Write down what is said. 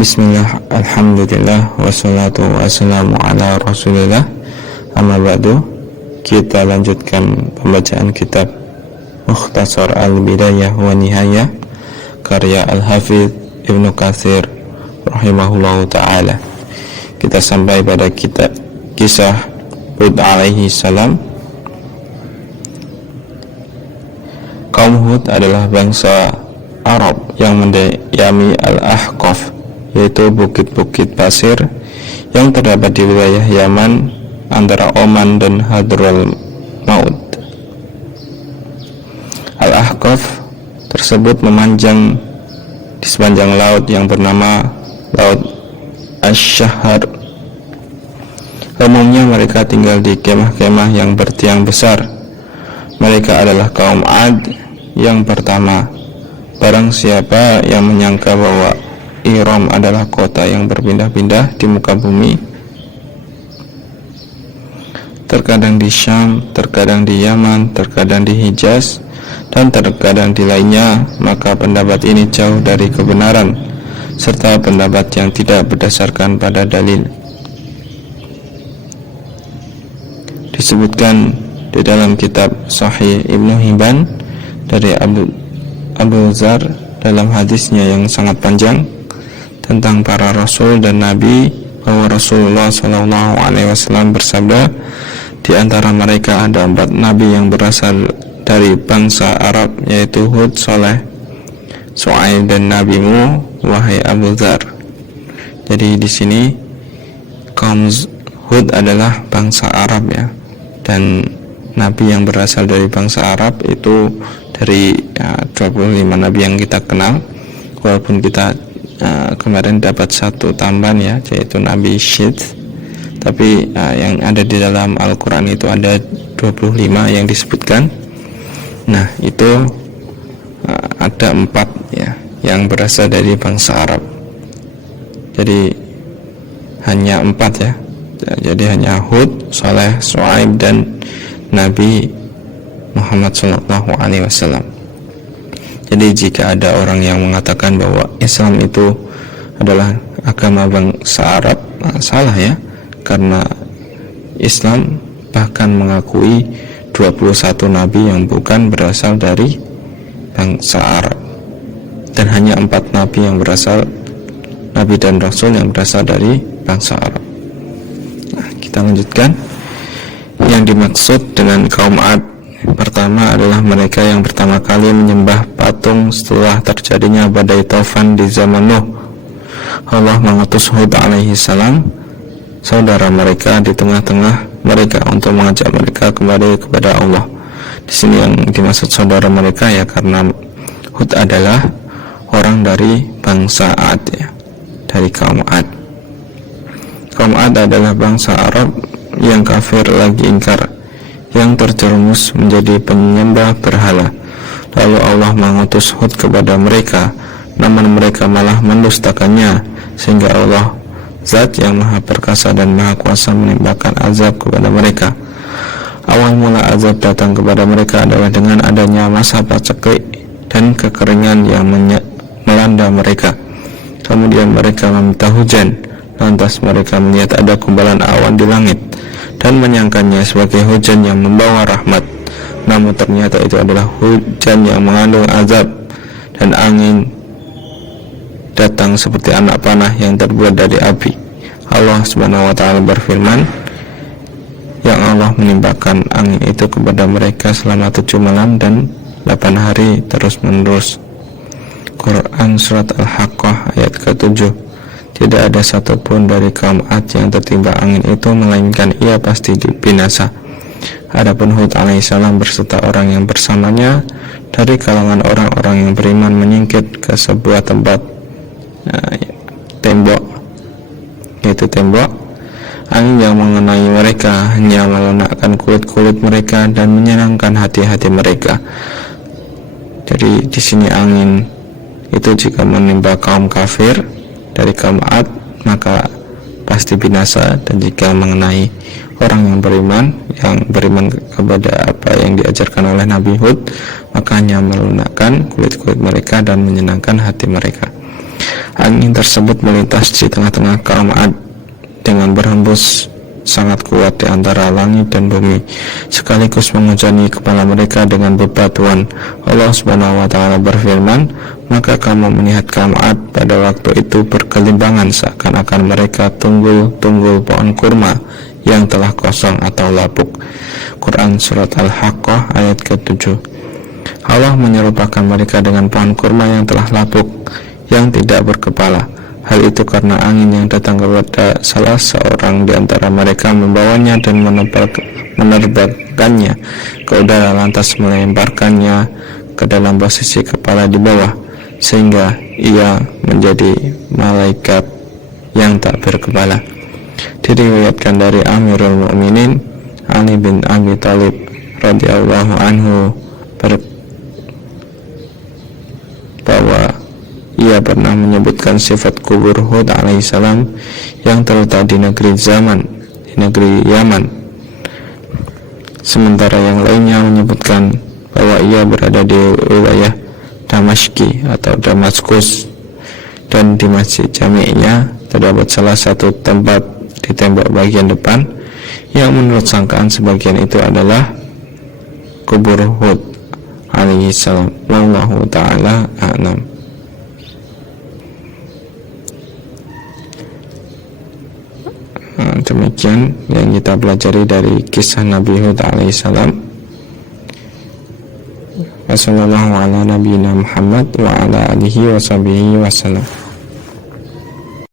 Bismillah, alhamdulillah, wassalatu wassalamu ala rasulillah. Amma ba'du, kita lanjutkan pembacaan kitab Mukhtasar al-Bidayah wa Nihayah karya Al-Hafidh Ibnu Katsir rahimahullahu ta'ala. Kita sampai pada kisah Hud alaihi salam. Kaum Hud adalah bangsa Arab yang mendiami Al-Ahqaf, yaitu bukit-bukit pasir yang terdapat di wilayah Yaman antara Oman dan Hadhrul Maut. Al-Ahqaf tersebut memanjang di sepanjang laut yang bernama Laut Asy-Syahr. Umumnya mereka tinggal di kemah-kemah yang bertiang besar. Mereka adalah kaum Ad yang pertama. Barang siapa yang menyangka bahwa Iram adalah kota yang berpindah-pindah di muka bumi, terkadang di Syam, terkadang di Yaman, terkadang di Hijaz, dan terkadang di lainnya, maka pendapat ini jauh dari kebenaran serta pendapat yang tidak berdasarkan pada dalil. Disebutkan di dalam kitab Sahih Ibnu Hibban dari Abu Dzar dalam hadisnya yang sangat panjang tentang para rasul dan nabi, bahwa Rasulullah SAW bersabda, di antara mereka ada 4 nabi yang berasal dari bangsa Arab, yaitu Hud, Saleh, Shu'aib, dan nabimu, wahai Abu Dzar. Jadi di sini kaum Hud adalah bangsa Arab ya, dan nabi yang berasal dari bangsa Arab itu dari 25 nabi yang kita kenal, walaupun kita kemarin dapat satu tambahan ya, yaitu Nabi Syed, tapi yang ada di dalam Al-Quran itu ada 25 yang disebutkan. Nah itu ada 4 ya yang berasal dari bangsa Arab, jadi hanya 4 ya. Jadi hanya Hud, Saleh, Shu'aib, dan Nabi Muhammad SAW. Jadi jika ada orang yang mengatakan bahwa Islam itu adalah agama bangsa Arab, salah ya, karena Islam bahkan mengakui 21 nabi yang bukan berasal dari bangsa Arab, dan hanya 4 nabi yang berasal, nabi dan rasul yang berasal dari bangsa Arab. Nah, kita lanjutkan. Yang dimaksud dengan kaum Ad pertama adalah mereka yang pertama kali menyembah patung setelah terjadinya badai Taufan di zaman Nuh. Allah mengutus Hud alaihi salam, saudara mereka, di tengah-tengah mereka untuk mengajak mereka kembali kepada Allah. Di sini yang dimaksud saudara mereka ya, karena Hud adalah orang dari bangsa Ad ya, dari kaum Ad. Kaum Ad adalah bangsa Arab yang kafir lagi ingkar, yang terjerumus menjadi penyembah berhala. Lalu Allah mengutus Hud kepada mereka, namun mereka malah mendustakannya, sehingga Allah, Zat yang maha perkasa dan maha kuasa, menimpakan azab kepada mereka. Awal mula azab datang kepada mereka adalah dengan adanya masa paceklik dan kekeringan yang melanda mereka. Kemudian mereka meminta hujan, lantas mereka melihat ada kumpulan awan di langit dan menyangkanya sebagai hujan yang membawa rahmat, namun ternyata itu adalah hujan yang mengandung azab, dan angin datang seperti anak panah yang terbuat dari api. Allah Subhanahu wa ta'ala berfirman, yang Allah menimpakan angin itu kepada mereka selama 7 malam dan 8 hari terus menerus. Quran Surat Al-Haqqah ayat ke-7. Tidak ada satupun dari kaum Ad yang tertimpa angin itu, melainkan ia pasti binasa. Adapun Hud alaihissalam berserta orang yang bersamanya dari kalangan orang-orang yang beriman menyingkir ke sebuah tempat tembok, yaitu tembok. Angin yang mengenai mereka hanya melunakkan kulit-kulit mereka dan menyenangkan hati-hati mereka. Jadi di sini angin itu jika menimpa kaum kafir dari kaum Ad, maka pasti binasa, dan jika mengenai orang yang beriman kepada apa yang diajarkan oleh Nabi Hud, maka hanya melunakkan kulit-kulit mereka dan menyenangkan hati mereka. Angin tersebut melintas di tengah-tengah kaum Ad dengan berhembus sangat kuat di antara langit dan bumi, sekaligus menghujani kepala mereka dengan bebatuan. Allah Subhanahu wa Ta'ala berfirman, maka kamu melihat kaum Ad pada waktu itu bergelimbangan seakan-akan mereka tunggul-tunggul pohon kurma yang telah kosong atau lapuk. Quran Surat Al-Haqqah ayat ke-7. Allah menyerupakan mereka dengan pohon kurma yang telah lapuk, yang tidak berkepala. Hal itu karena angin yang datang kepada salah seorang di antara mereka membawanya dan menerbangkannya ke udara, lantas melemparkannya ke dalam posisi kepala di bawah, sehingga ia menjadi malaikat yang tak berkepala. Diriwayatkan dari Amirul Mukminin Ali bin Abi Thalib radhiyallahu anhu bahwa ia pernah menyebutkan sifat kubur Hud alaihissalam yang terletak di negeri Yaman, sementara yang lainnya menyebutkan bahwa ia berada di wilayah Damashki atau Damaskus, dan di masjid jami'nya terdapat salah satu tempat di tembok bagian depan yang menurut sangkaan sebagian itu adalah kubur Hud alaihissalam. Wallahu ta'ala a'lam. Demikian yang kita pelajari dari kisah Nabi Hud alaihissalam. Wassalamualaikum warahmatullahi wabarakatuh.